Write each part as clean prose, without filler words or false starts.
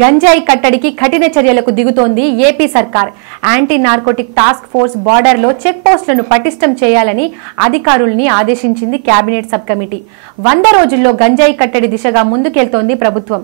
గంజాయి కట్టడికి కఠిన చర్యలకు దిగుతోంది ఏపీ సర్కార్. యాంటీ నార్కోటిక్ టాస్క్ ఫోర్స్ బార్డర్లో చెక్ పోస్టులను పటిష్టం చేయాలని అధికారుల్ని ఆదేశించింది కేబినెట్ సబ్ కమిటీ. 100 రోజుల్లో గంజాయి కట్టడి దిశగా ముందుకెళ్తోంది ప్రభుత్వం.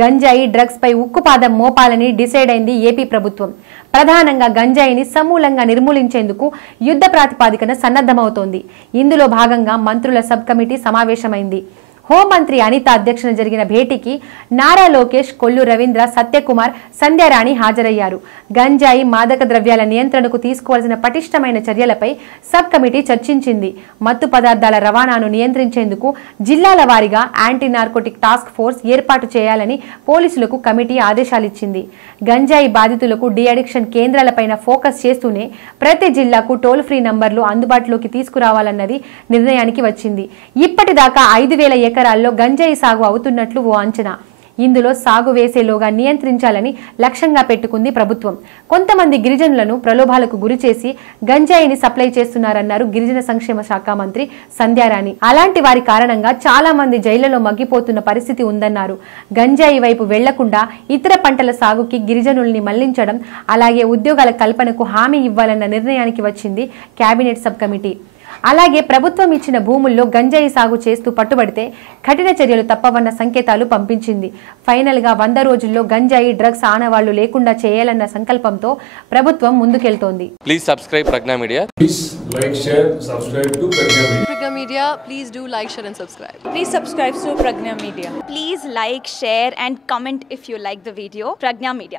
గంజాయి డ్రగ్స్ పై ఉక్కుపాదం మోపాలని డిసైడ్ అయింది ఏపీ ప్రభుత్వం. ప్రధానంగా గంజాయిని సమూలంగా నిర్మూలించేందుకు యుద్ధ ప్రాతిపాదికన సన్నద్ధమవుతోంది. ఇందులో భాగంగా మంత్రుల సబ్ కమిటీ సమావేశమైంది. హోంమంత్రి అనిత అధ్యక్షతన జరిగిన భేటీకి నారా లోకేష్, కొల్లు రవీంద్ర, సత్యకుమార్, సంధ్యారాణి హాజరయ్యారు. గంజాయి, మాదక ద్రవ్యాల నియంత్రణకు తీసుకోవాల్సిన పటిష్టమైన చర్యలపై సబ్ కమిటీ చర్చించింది. మత్తు పదార్థాల రవాణాను నియంత్రించేందుకు జిల్లాల వారీగా యాంటీ నార్కోటిక్ టాస్క్ ఫోర్స్ ఏర్పాటు చేయాలని పోలీసులకు కమిటీ ఆదేశాలిచ్చింది. గంజాయి బాధితులకు డి అడిక్షన్ కేంద్రాలపైన ఫోకస్ చేస్తూనే ప్రతి జిల్లాకు టోల్ ఫ్రీ నంబర్లు అందుబాటులోకి తీసుకురావాలన్నది నిర్ణయానికి వచ్చింది. ఇప్పటిదాకా 5,000 ఎకరాల్లో గంజాయి సాగు అవుతున్నట్లు ఓ అంచనా. ఇందులో సాగు వేసేలోగా నియంత్రించాలని లక్ష్యంగా పెట్టుకుంది ప్రభుత్వం. కొంతమంది గిరిజనులను ప్రలోభాలకు గురిచేసి గంజాయిని సప్లై చేస్తున్నారన్నారు గిరిజన సంక్షేమ శాఖ మంత్రి సంధ్యారాణి. అలాంటి వారి కారణంగా చాలా మంది జైళ్లలో మగ్గిపోతున్న పరిస్థితి ఉందన్నారు. గంజాయి వైపు వెళ్లకుండా ఇతర పంటల సాగుకి గిరిజనుల్ని మళ్లించడం, అలాగే ఉద్యోగాల కల్పనకు హామీ ఇవ్వాలన్న నిర్ణయానికి వచ్చింది కేబినెట్ సబ్ కమిటీ. అలాగే ప్రభుత్వం ఇచ్చిన భూముల్లో గంజాయి సాగు చేస్తూ పట్టుబడితే కఠిన చర్యలు తప్పవన్న సంకేతాలు పంపించింది. ఫైనల్ గా 100 రోజుల్లో గంజాయి, డ్రగ్స్ ఆనవాళ్లు లేకుండా చేయాలన్న సంకల్పంతో ప్రభుత్వం ముందుకెళ్తోంది. Please subscribe Pragna media. Please like, share, subscribe to Pragna Media. Pragna Media, please do like, share and subscribe. Please subscribe to Pragna Media. Please like, share and comment if you like the video. Pragna Media.